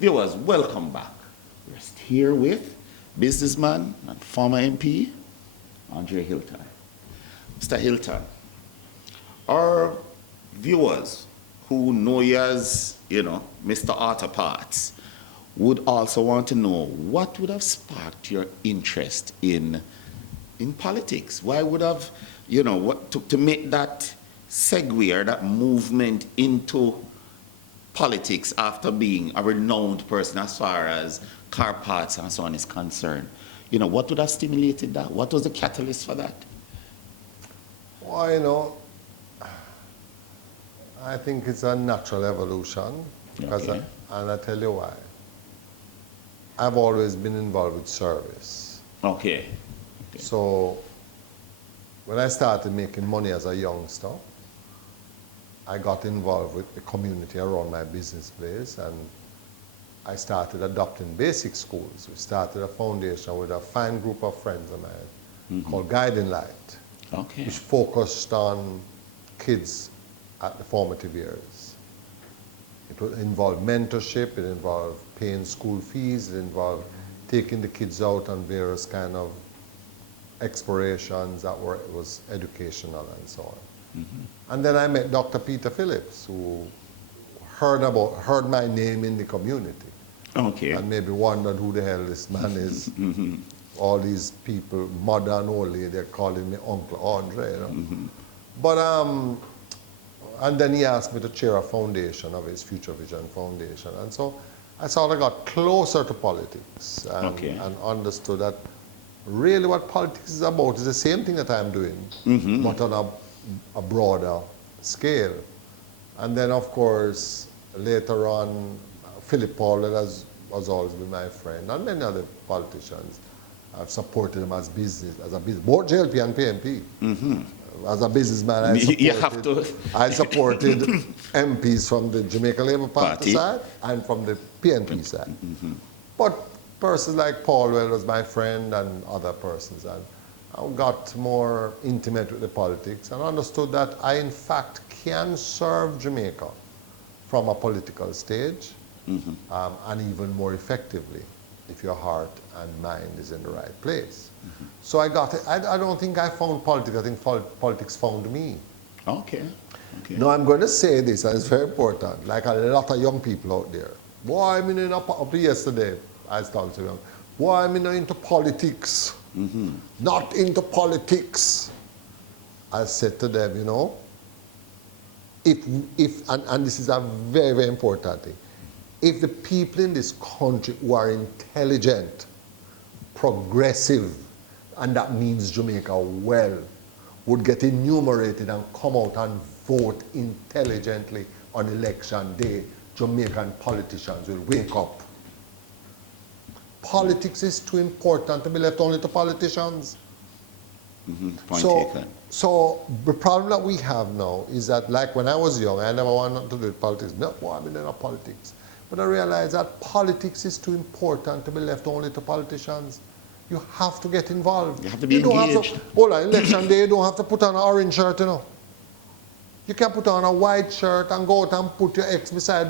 Viewers, welcome back. We're here with businessman and former MP, Andre Hylton. Mr. Hylton, our viewers who know you as, Mr. Auto Parts, would also want to know what would have sparked your interest in politics. Why would have, what to make that segue or that movement into politics after being a renowned person as far as car parts and so on is concerned? What would have stimulated that? What was the catalyst for that? Well, I think it's a natural evolution. Okay. And I tell you why. I've always been involved with service. Okay. So when I started making money as a youngster, I got involved with the community around my business place, and I started adopting basic schools. We started a foundation with a fine group of friends of mine called Guiding Light, which focused on kids at the formative years. It involved mentorship, it involved paying school fees, it involved taking the kids out on various kind of explorations that was educational and so on. And then I met Dr. Peter Phillips, who heard my name in the community. Okay. And maybe wondered who the hell this man is. All these people, mother and old lady, they're calling me Uncle Andre, But, and then he asked me to chair a foundation of his Future Vision Foundation. And so I sort of got closer to politics and understood that really what politics is about is the same thing that I'm doing, but on a broader scale. And then, of course, later on, Philip Powell has always been my friend, and many other politicians. I've supported them as a business, both JLP and PNP. As a businessman, I supported MPs from the Jamaica Labour Party side and from the PNP side. But persons like Paul was my friend, and other persons. And I got more intimate with the politics and understood that I, in fact, can serve Jamaica from a political stage, and even more effectively if your heart and mind is in the right place. So I got it. I don't think I found politics. I think politics found me. Okay. Now I'm going to say this, and it's very important. Like a lot of young people out there. Boy, I mean, up to yesterday, I started to young. Boy, I'm into politics. Not into politics. I said to them, if and this is a very, very important thing. If the people in this country who are intelligent, progressive, and that means Jamaica well, would get enumerated and come out and vote intelligently on election day, Jamaican politicians will wake up. Politics is too important to be left only to politicians. Point taken. So the problem that we have now is that, like when I was young, I never wanted to do politics. No, I mean, not politics. But I realized that politics is too important to be left only to politicians. You have to get involved. You have to be engaged. Election day, you don't have to put on an orange shirt, You can put on a white shirt and go out and put your ex beside,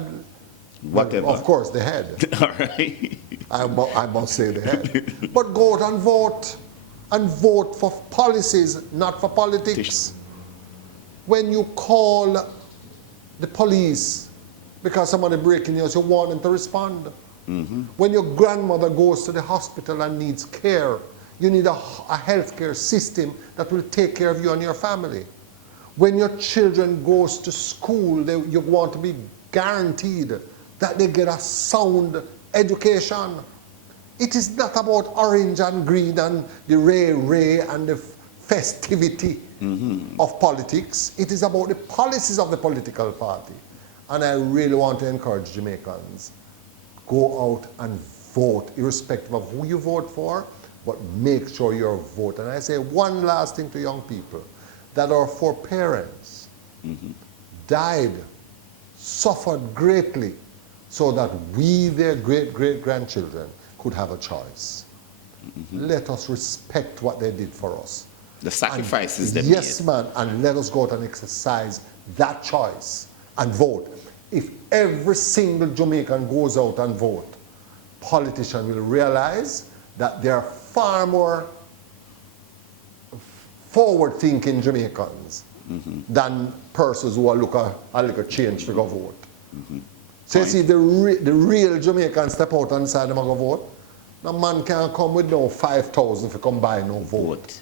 whatever. Of course, the head. All right. I must say the head. But go out and vote for policies, not for politics. When you call the police because somebody breaking yours, you want them to respond. When your grandmother goes to the hospital and needs care, you need a healthcare system that will take care of you and your family. When your children goes to school, you want to be guaranteed that they get a sound education. It is not about orange and green and the ray and the festivity of politics. It is about the policies of the political party. And I really want to encourage Jamaicans, go out and vote, irrespective of who you vote for, but make sure you're voting. And I say one last thing to young people, that our foreparents died, suffered greatly, so that we, their great-great-grandchildren, could have a choice. Let us respect what they did for us. The sacrifices they made. Yes, man, and let us go out and exercise that choice and vote. if every single Jamaican goes out and vote, politicians will realize that there are far more forward-thinking Jamaicans than persons who are looking a little change to go vote. So you see, the real Jamaicans step out and decide them to go vote. No man can come with no 5,000 to come buy no vote.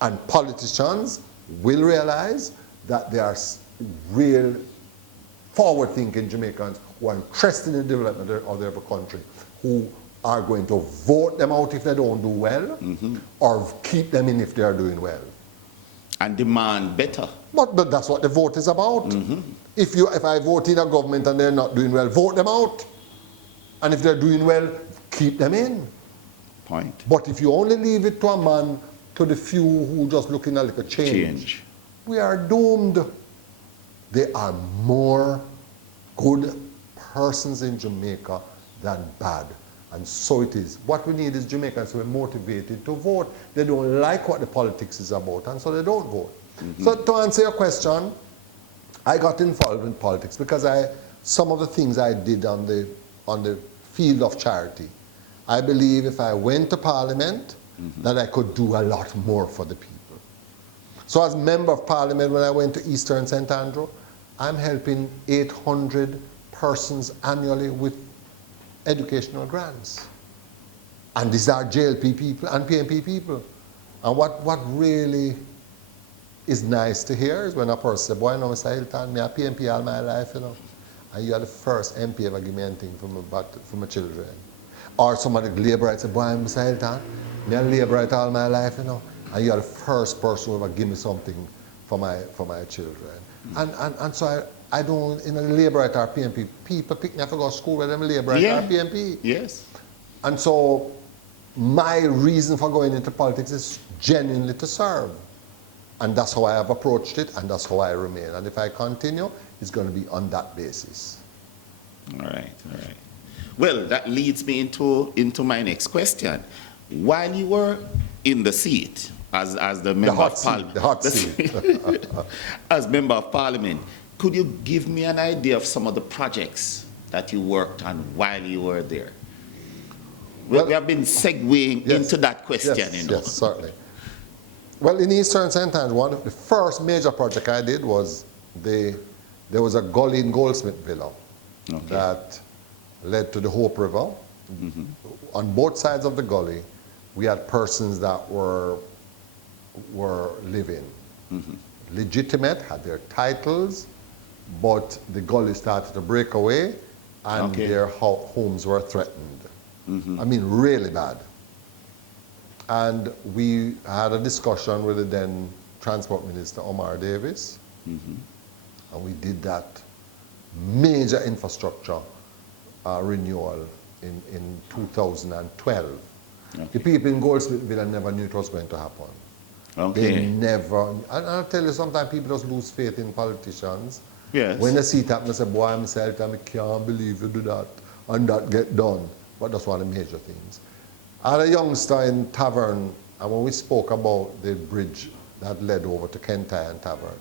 And politicians will realize that there are real forward-thinking Jamaicans who are interested in the development of their country, who are going to vote them out if they don't do well, or keep them in if they are doing well. And demand better. But that's what the vote is about. If I vote in a government and they're not doing well, vote them out. And if they're doing well, keep them in. Point. But if you only leave it to a man, to the few who just looking at like a change, we are doomed. There are more good persons in Jamaica than bad. And so it is. What we need is Jamaicans who are motivated to vote. They don't like what the politics is about, and so they don't vote. So to answer your question, I got involved in politics because some of the things I did on the field of charity, I believe if I went to Parliament, that I could do a lot more for the people. So as Member of Parliament, when I went to Eastern St. Andrew, I'm helping 800 persons annually with educational grants. And these are JLP people and PMP people. And what really is nice to hear is when a person says, boy, no, Mr. Hylton, me a PMP all my life, you know. And you are the first MP ever give me anything for my children. Or somebody labourite say, boy, Mr. Hylton, me a labourite all my life, you know. And you are the first person who ever give me something for my children. And so I don't, in a labourite or PMP, people pick me up to go to school with them labourite or PMP. Yes. And so my reason for going into politics is genuinely to serve. And that's how I have approached it, and that's how I remain. And if I continue, it's going to be on that basis. All right, all right. Well, that leads me into my next question. While you were in the seat as the member of parliament, the hot seat. as member of parliament, could you give me an idea of some of the projects that you worked on while you were there? We have been segueing into that question, you know. Yes, certainly. Well, in Eastern St. Andrews, one of the first major project I did was there was a gully in Goldsmith Villa that led to the Hope River. On both sides of the gully, we had persons that were living. Legitimate, had their titles, but the gully started to break away and their homes were threatened. I mean, really bad. And we had a discussion with the then Transport Minister, Omar Davis, and we did that major infrastructure renewal in 2012. The people in Goldsmith Villa never knew it was going to happen. They never, and I'll tell you, sometimes people just lose faith in politicians. Yes. When they see it happen, they say, boy, myself, I can't believe you do that, and that get done. But that's one of the major things. I had a youngster in Tavern, and when we spoke about the bridge that led over to Kentai and Tavern,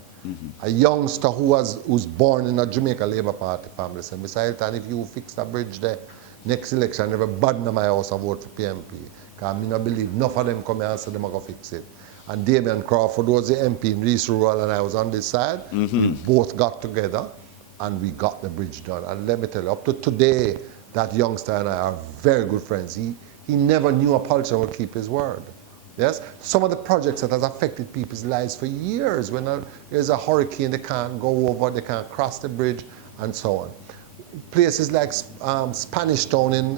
a youngster who's born in a Jamaica Labour Party family said, Mr. Hylton, if you fix that bridge there, next election, never bad in my house and vote for PMP. Because I don't believe enough of them come here and say they're going to fix it. And Damian Crawford was the MP in Reese Rural and I was on this side. We both got together and we got the bridge done. And let me tell you, up to today, that youngster and I are very good friends. He never knew a politician would keep his word. Yes? Some of the projects that has affected people's lives for years, when there's a hurricane, they can't go over, they can't cross the bridge, and so on. Places like Spanish Town,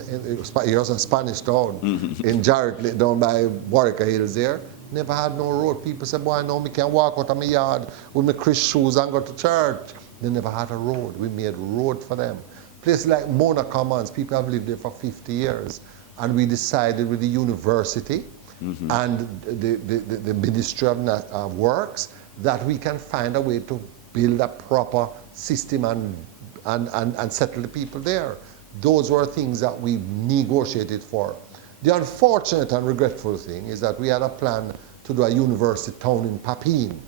here's a Spanish Town, in Jarrett, down by Warwick Hills there, never had no road. People say, boy, no, me can walk out of my yard with my Chris shoes and go to church. They never had a road. We made road for them. Places like Mona Commons, people have lived there for 50 years. And we decided with the university and the Ministry of Works that we can find a way to build a proper system and settle the people there. Those were things that we negotiated for. The unfortunate and regretful thing is that we had a plan to do a university town in Papine.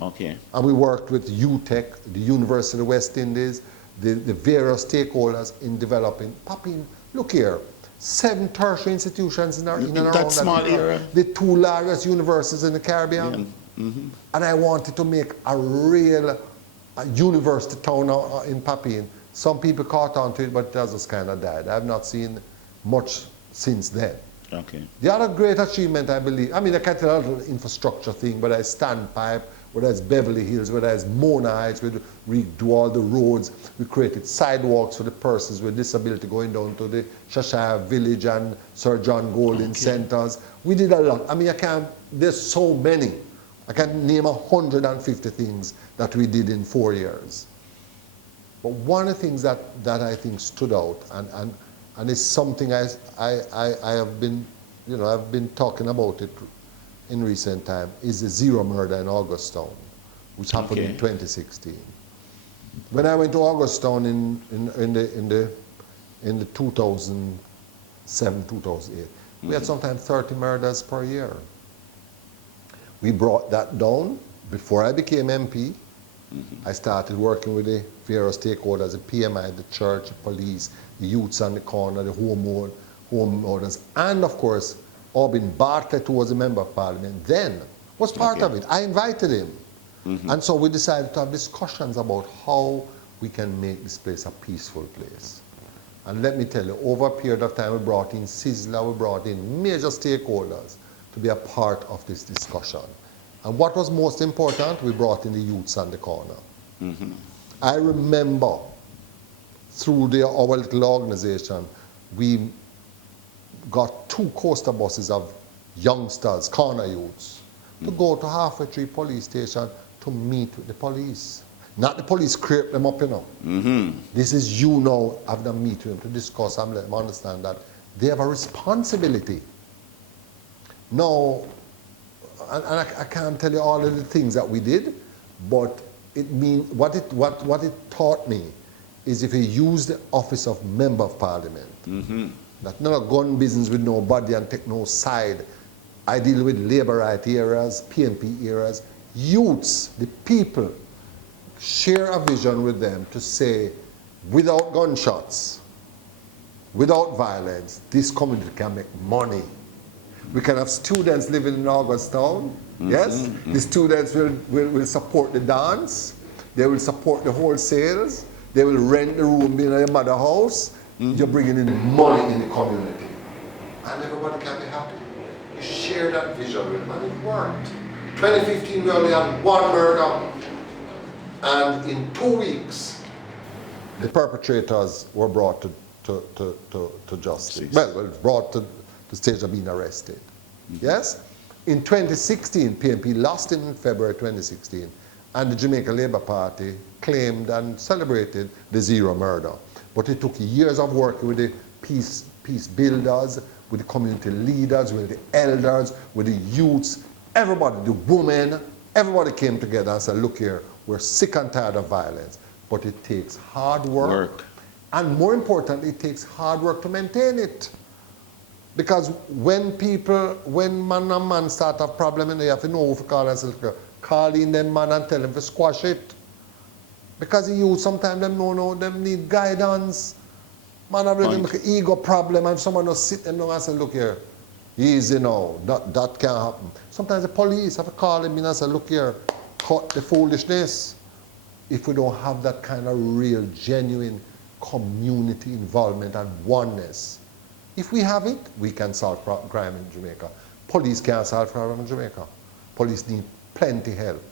And we worked with UTEC, the University of the West Indies, the various stakeholders in developing. Popping, look here, 7 tertiary institutions in and around that small area. The 2 largest universities in the Caribbean. Yeah. Mm-hmm. And I wanted to make a real university town in Papine. Some people caught on to it, but it just kind of died. I've not seen much since then. Okay. The other great achievement, I believe, I mean, I can't tell a little infrastructure thing, whether it's Standpipe, whether it's Beverly Hills, whether it's Mona Heights, we do all the roads, we created sidewalks for the persons with disability going down to the Cheshire Village and Sir John Golding centers. We did a lot. I mean, there's so many. I can name 150 things that we did in 4 years. But one of the things that I think stood out, and it's something I have been, I've been talking about it in recent time, is the Zero murder in Augustown, which happened in 2016. When I went to Augustown in the 2007, 2008, we had sometimes 30 murders per year. We brought that down. Before I became MP, I started working with the various stakeholders, the PMI, the church, the police, the youths on the corner, the homeowners, and of course, Aubin Bartlett, who was a member of parliament then, was part of it. I invited him. And so we decided to have discussions about how we can make this place a peaceful place. And let me tell you, over a period of time, we brought in Sizzler, we brought in major stakeholders to be a part of this discussion. And what was most important, we brought in the youths on the corner. I remember through our little organization, we got 2 coaster buses of youngsters, corner youths, to go to Halfway Tree Police Station to meet with the police. Not the police creep them up, This is now have them meet with them to discuss and let them understand that they have a responsibility. Now, and I can't tell you all of the things that we did, but what it taught me is if you use the office of Member of Parliament, that none of gun business with nobody and take no side. I deal with labor right areas, PMP areas, youths, the people, share a vision with them to say, without gunshots, without violence, this community can make money. We can have students living in Augustown, yes? The students will support the dance, they will support the wholesales, they will rent the room in your mother's house. You're bringing in money in the community. And everybody can be happy. You share that vision with them, and it worked. 2015, we only had 1 murder. And in 2 weeks, the perpetrators were brought to justice. Well, brought to the stage of being arrested. Yes? In 2016, PMP lost in February 2016, and the Jamaica Labour Party claimed and celebrated the Zero murder. But it took years of work with the peace builders, with the community leaders, with the elders, with the youths, everybody, the women, everybody came together and said, look here, we're sick and tired of violence. But it takes hard work. And more importantly, it takes hard work to maintain it. Because when man and man start a problem, and they have to know who to call and say, call in them man and tell them to squash it. Because the youth, sometimes them need guidance. Man have an ego problem, and someone will sit them down and say, look here, easy now, that can't happen. Sometimes the police have to call him in and say, look here, cut the foolishness. If we don't have that kind of real, genuine community involvement and oneness, if we have it, we can solve crime in Jamaica. Police can't solve crime in Jamaica. Police need plenty help.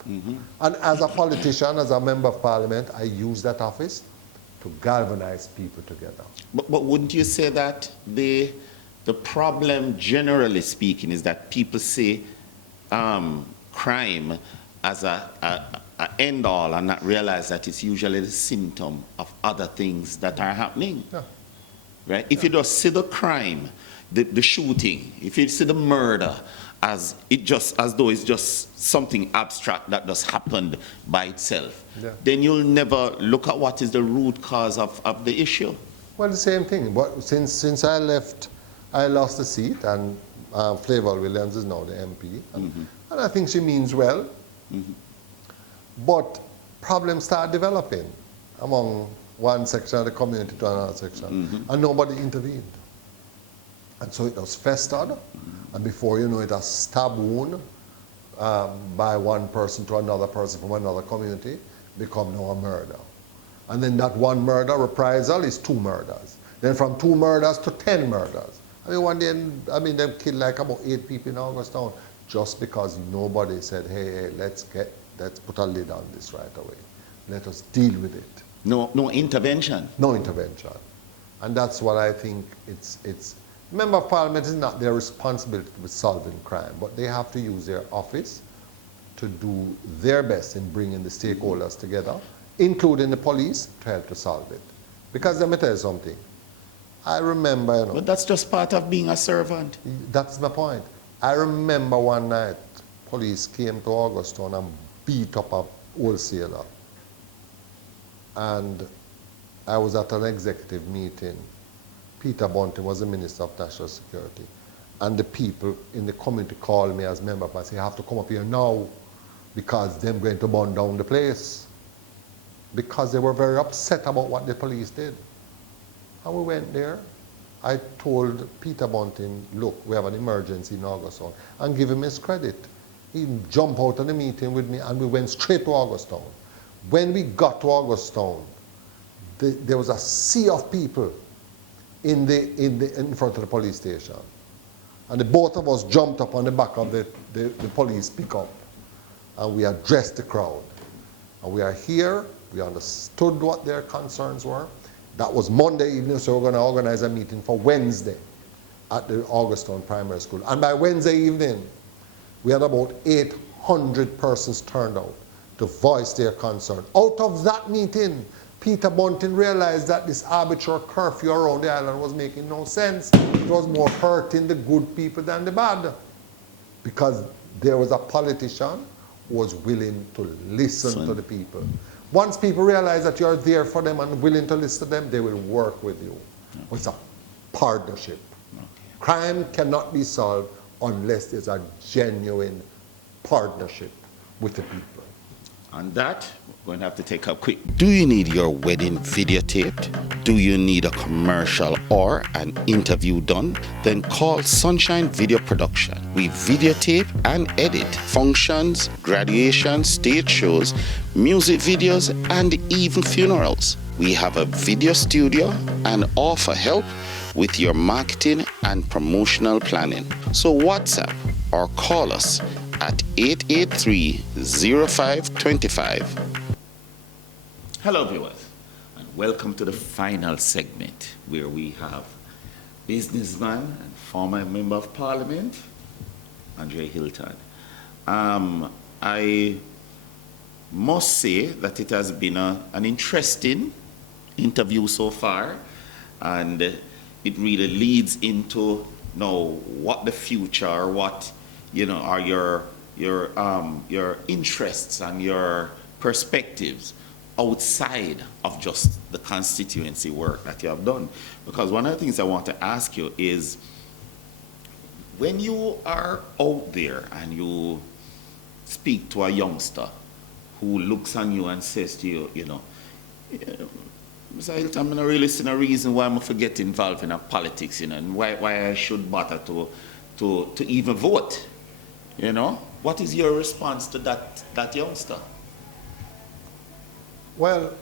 And as a politician, as a member of parliament, I use that office to galvanize people together. But wouldn't you say that the problem, generally speaking, is that people see crime as a end-all and not realize that it's usually the symptom of other things that are happening? Yeah. Right? If you just see the crime, the shooting, if you see the murder as though it's just something abstract that just happened by itself, then you'll never look at what is the root cause of the issue. Well, the same thing. But since I left, I lost the seat, and Flavor Williams is now the MP, and I think she means well. But problems start developing among one section of the community to another section, and nobody intervened. And so it was festered, and before you know it, a stab wound by one person to another person from another community become now a murder. And then that one murder, reprisal, is 2 murders. Then from 2 murders to 10 murders. I mean, one day, they killed like about 8 people in Augustown just because nobody said, hey, let's put a lid on this right away. Let us deal with it. No intervention. No intervention. And that's what I think it's Member of Parliament is not their responsibility with solving crime, but they have to use their office to do their best in bringing the stakeholders together, including the police, to help to solve it. Because let me tell you something. I remember, But that's just part of being a servant. That's my point. I remember one night, police came to Augustown and beat up a wholesaler. And I was at an executive meeting. Peter Bunting was the Minister of National Security. And the people in the community called me as member and said, you have to come up here now because they're going to burn down the place. Because they were very upset about what the police did. And we went there. I told Peter Bunting, look, we have an emergency in Augustown, and give him his credit. He jumped out of the meeting with me and we went straight to Augustown. When we got to Augustown, there was a sea of people in front of the police station. And the both of us jumped up on the back of the police pickup and we addressed the crowd. And we are here, we understood what their concerns were. That was Monday evening, so we're going to organize a meeting for Wednesday at the Augustown Primary School. And by Wednesday evening, we had about 800 persons turned out to voice their concern. Out of that meeting, Peter Bunting realized that this arbitrary curfew around the island was making no sense. It was more hurting the good people than the bad. Because there was a politician who was willing to listen to the people. Once people realize that you're there for them and willing to listen to them, they will work with you. Okay. It's a partnership. Okay. Crime cannot be solved unless there's a genuine partnership with the people. On that, we're going to have to take a quick. Do you need your wedding videotaped? Do you need a commercial or an interview done? Then call Sunshine Video Production. We videotape and edit functions, graduations, stage shows, music videos, and even funerals. We have a video studio and offer help with your marketing and promotional planning. So WhatsApp or call us at 883-0525. Hello viewers, and welcome to the final segment where we have businessman and former Member of Parliament, Andre Hylton. I must say that it has been an interesting interview so far, and it really leads into now what the future, or what are your interests and your perspectives outside of just the constituency work that you have done. Because one of the things I want to ask you is, when you are out there and you speak to a youngster who looks on you and says to you, Mr. Hylton, I'm not really seeing a reason why I'm going to get involved in politics, and why I should bother to even vote. What is your response to that youngster? Well,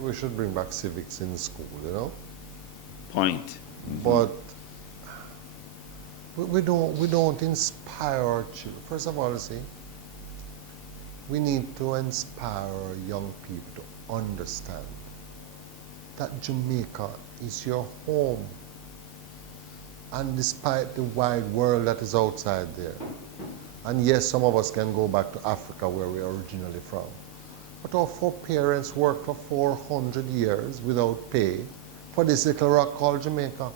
we should bring back civics in school, Point. Mm-hmm. But we don't inspire our children. First of all, we need to inspire our young people to understand that Jamaica is your home. And despite the wide world that is outside there, and yes, some of us can go back to Africa where we are originally from, but our foreparents worked for 400 years without pay for this little rock called Jamaica.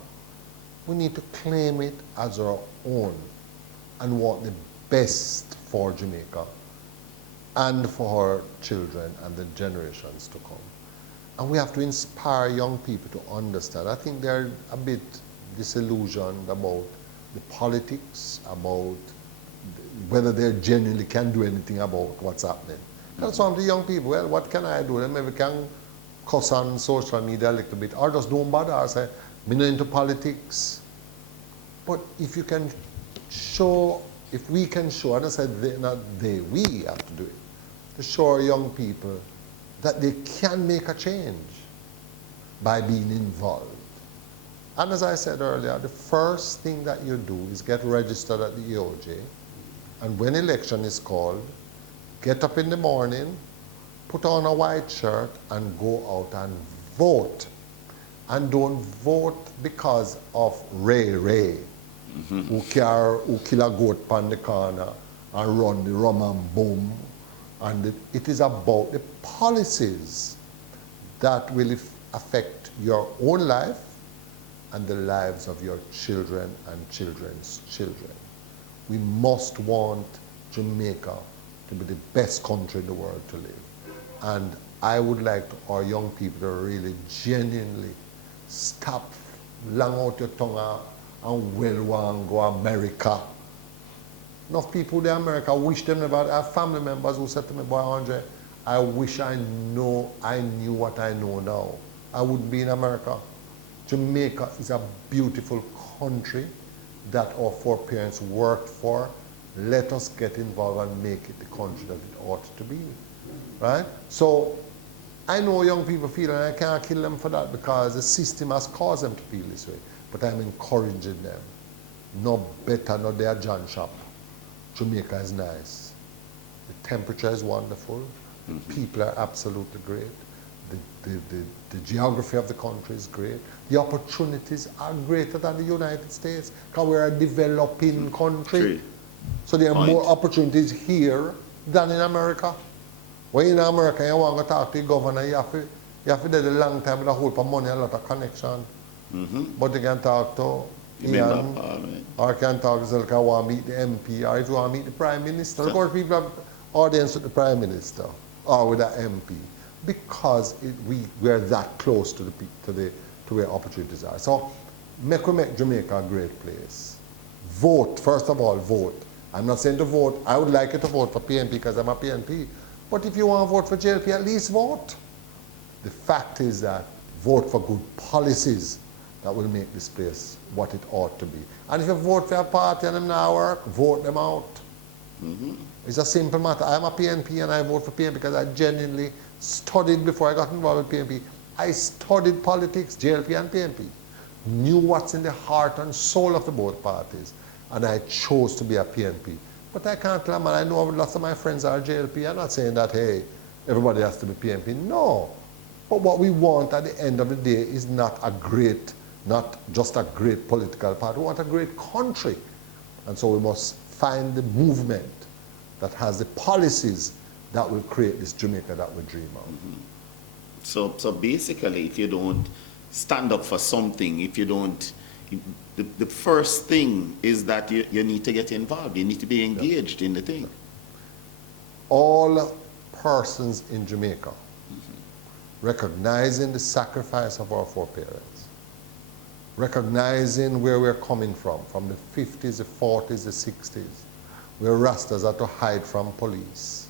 We need to claim it as our own and want the best for Jamaica and for our children and the generations to come. And we have to inspire young people to understand. I think they're a bit disillusioned about the politics, about whether they genuinely can do anything about what's happening. That's some of the young people, well, what can I do? Then maybe can cuss on social media a little bit, or just don't bother, or say, me not into politics. But if you can show, if we can show, and I said they, not they, we have to do it, to show our young people that they can make a change by being involved. And as I said earlier, the first thing that you do is get registered at the EOJ, and when election is called, get up in the morning, put on a white shirt, and go out and vote. And don't vote because of Ray, who kill a goat pan the corner and run the rum and boom. And it is about the policies that will affect your own life and the lives of your children and children's children. We must want Jamaica to be the best country in the world to live. And I would like our young people to really genuinely stop long out your tongue and well want to go America. Enough people in America wish them about. I have family members who said to me, boy Andre, I wish I knew what I know now. I wouldn't be in America. Jamaica is a beautiful country that our foreparents worked for. Let us get involved and make it the country that it ought to be, right? So I know young people feel, and I can't kill them for that because the system has caused them to feel this way, but I'm encouraging them. No better, no their John shop. Jamaica is nice. The temperature is wonderful. The people are absolutely great. The geography of the country is great. The opportunities are greater than the United States because we're a developing country. So there are more opportunities here than in America. When in America you want to talk to the governor, you have to do a long time with a whole lot of money, a lot of connection. But you can talk to Ian, or can talk to if you want to meet the MP, or if you want to meet the Prime Minister. Of course, people have audience with the Prime Minister or with the MP because we're that close to where opportunities are. So make Jamaica a great place. Vote, first of all, vote. I'm not saying to vote. I would like you to vote for PNP because I'm a PNP. But if you want to vote for JLP, at least vote. The fact is that vote for good policies that will make this place what it ought to be. And if you vote for a party and them now work, vote them out. It's a simple matter. I'm a PNP and I vote for PNP because I genuinely studied before I got involved with PNP. I studied politics, JLP and PNP. Knew what's in the heart and soul of the both parties. And I chose to be a PNP. But I can't claim, and I know lots of my friends are JLP. I'm not saying that, hey, everybody has to be PNP. No. But what we want at the end of the day is not just a great political party. We want a great country. And so we must find the movement that has the policies that will create this Jamaica that we dream of. So basically, if you don't stand up for something, if you don't, the first thing is that you need to get involved. You need to be engaged in the thing. All persons in Jamaica recognizing the sacrifice of our foreparents, recognizing where we're coming from the 50s, the 40s, the 60s, where Rastas had to hide from police.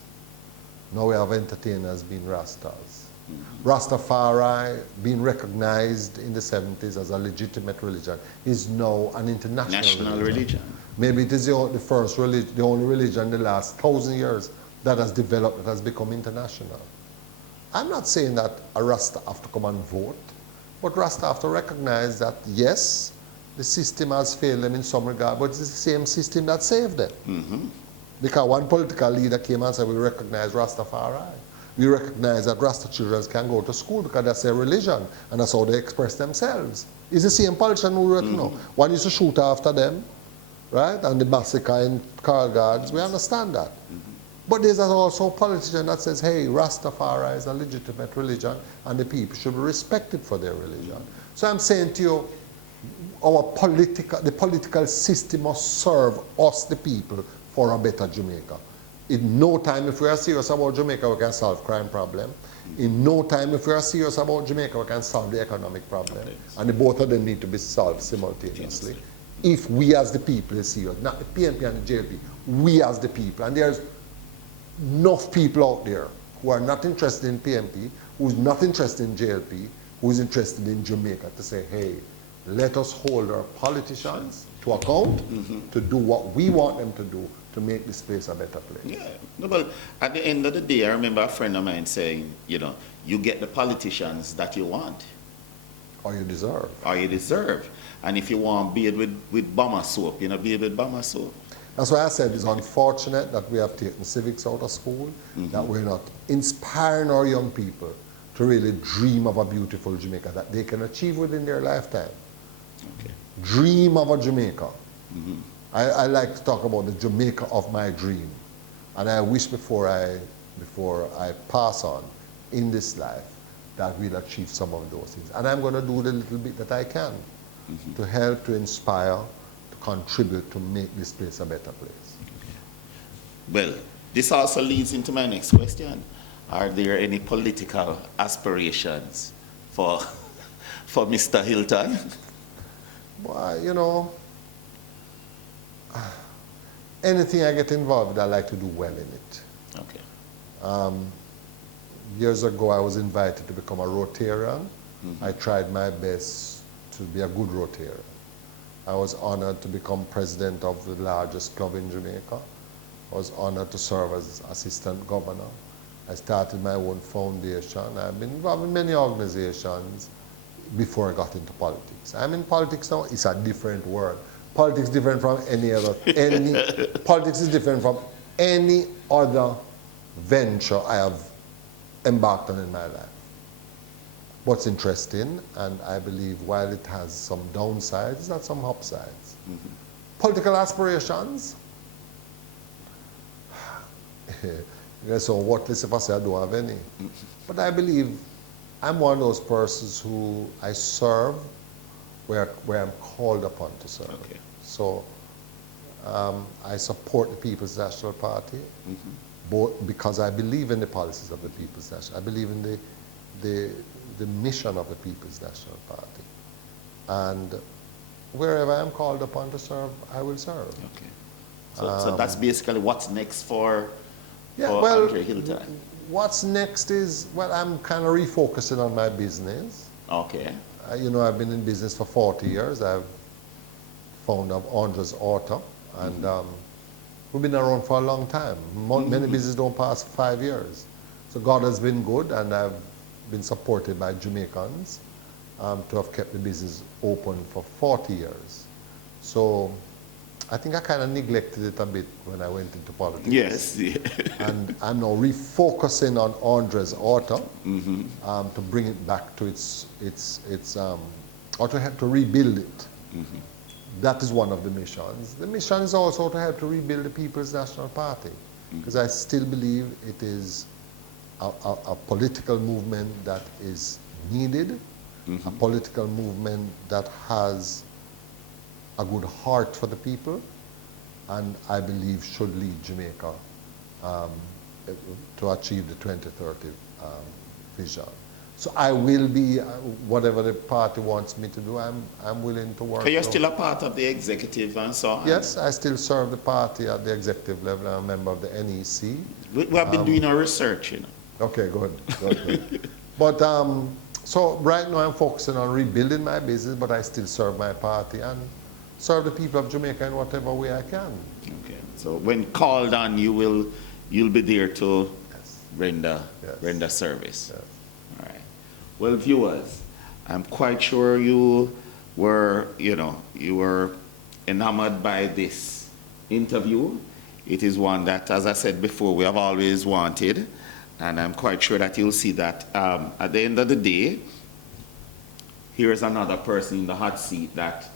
Now we have entertainers being Rastas. Rastafari, being recognized in the 70s as a legitimate religion, is now an international religion. Maybe it is the first religion, the only religion in the last 1,000 years that has developed, that has become international. I'm not saying that a Rasta have to come and vote, but Rasta have to recognize that, yes, the system has failed them in some regard, but it's the same system that saved them. Because one political leader came and said, we recognize Rastafari. We recognize that Rasta children can go to school because that's their religion and that's how they express themselves. It's the same politician who wrote, one used to shoot after them, right? And the massacre in Carl Guards, we understand that. But there's also a politician that says, hey, Rastafari is a legitimate religion and the people should be respected for their religion. So I'm saying to you, the political system must serve us, the people, for a better Jamaica. In no time, if we are serious about Jamaica, we can solve crime problem. In no time, if we are serious about Jamaica, we can solve the economic problem. And the both of them need to be solved simultaneously. If we as the people are serious, not the PNP and the JLP, we as the people. And there's enough people out there who are not interested in PMP, who's not interested in JLP, who's interested in Jamaica to say, hey, let us hold our politicians to account to do what we want them to do to make this place a better place. Yeah, no, but at the end of the day, I remember a friend of mine saying, you get the politicians that you want. Or you deserve. Or you deserve. And if you want beard with bomber soap, beard with bomber soap. That's why I said it's unfortunate that we have taken civics out of school, that we're not inspiring our young people to really dream of a beautiful Jamaica that they can achieve within their lifetime. Okay. Dream of a Jamaica. I like to talk about the Jamaica of my dream. And I wish before I pass on in this life that we'll achieve some of those things. And I'm going to do the little bit that I can to help, to inspire, to contribute to make this place a better place. Well, this also leads into my next question. Are there any political aspirations for Mr. Hylton? Well, anything I get involved with, I like to do well in it. Okay. Years ago, I was invited to become a Rotarian. I tried my best to be a good Rotarian. I was honored to become president of the largest club in Jamaica. I was honored to serve as assistant governor. I started my own foundation. I've been involved in many organizations before I got into politics. I'm in politics now. It's a different world. Politics is different from politics is different from any other venture I have embarked on in my life. What's interesting, and I believe while it has some downsides, it's got some upsides. Political aspirations. So worthless if I say I don't have any. But I believe I'm one of those persons who I serve where I'm called upon to serve. Okay. So I support the People's National Party, both because I believe in the policies of the People's National. I believe in the mission of the People's National Party. And wherever I'm called upon to serve, I will serve. Okay. So that's basically what's next for Andre Hylton. What's next is, I'm kind of refocusing on my business. Okay. I've been in business for 40 years. I've founder of Andre's Auto, and we've been around for a long time. Many businesses don't pass 5 years. So God has been good, and I've been supported by Jamaicans to have kept the business open for 40 years. So I think I kind of neglected it a bit when I went into politics. Yes. Yeah. And I'm now refocusing on Andre's Auto to bring it back to its or to help to rebuild it. That is one of the missions. The mission is also to help to rebuild the People's National Party, because I still believe it is a political movement that is needed, a political movement that has a good heart for the people, and I believe should lead Jamaica to achieve the 2030 vision. So I will be, whatever the party wants me to do, I'm willing to work. So you're still a part of the executive and so on? Yes, I still serve the party at the executive level. I'm a member of the NEC. We have been doing our research, Okay, good. But so right now I'm focusing on rebuilding my business, but I still serve my party and serve the people of Jamaica in whatever way I can. Okay. So when called on, you'll be there to render service. Yes. All right. Well, viewers, I'm quite sure you were enamored by this interview. It is one that, as I said before, we have always wanted, and I'm quite sure that you'll see that at the end of the day, here's another person in the hot seat that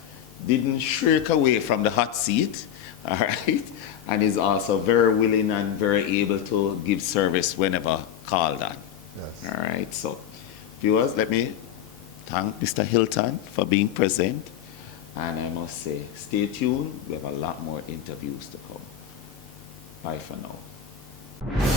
didn't shrink away from the hot seat, all right, and is also very willing and very able to give service whenever called on. Yes. All right, so viewers, let me thank Mr. Hylton for being present, and I must say, stay tuned. We have a lot more interviews to come. Bye for now.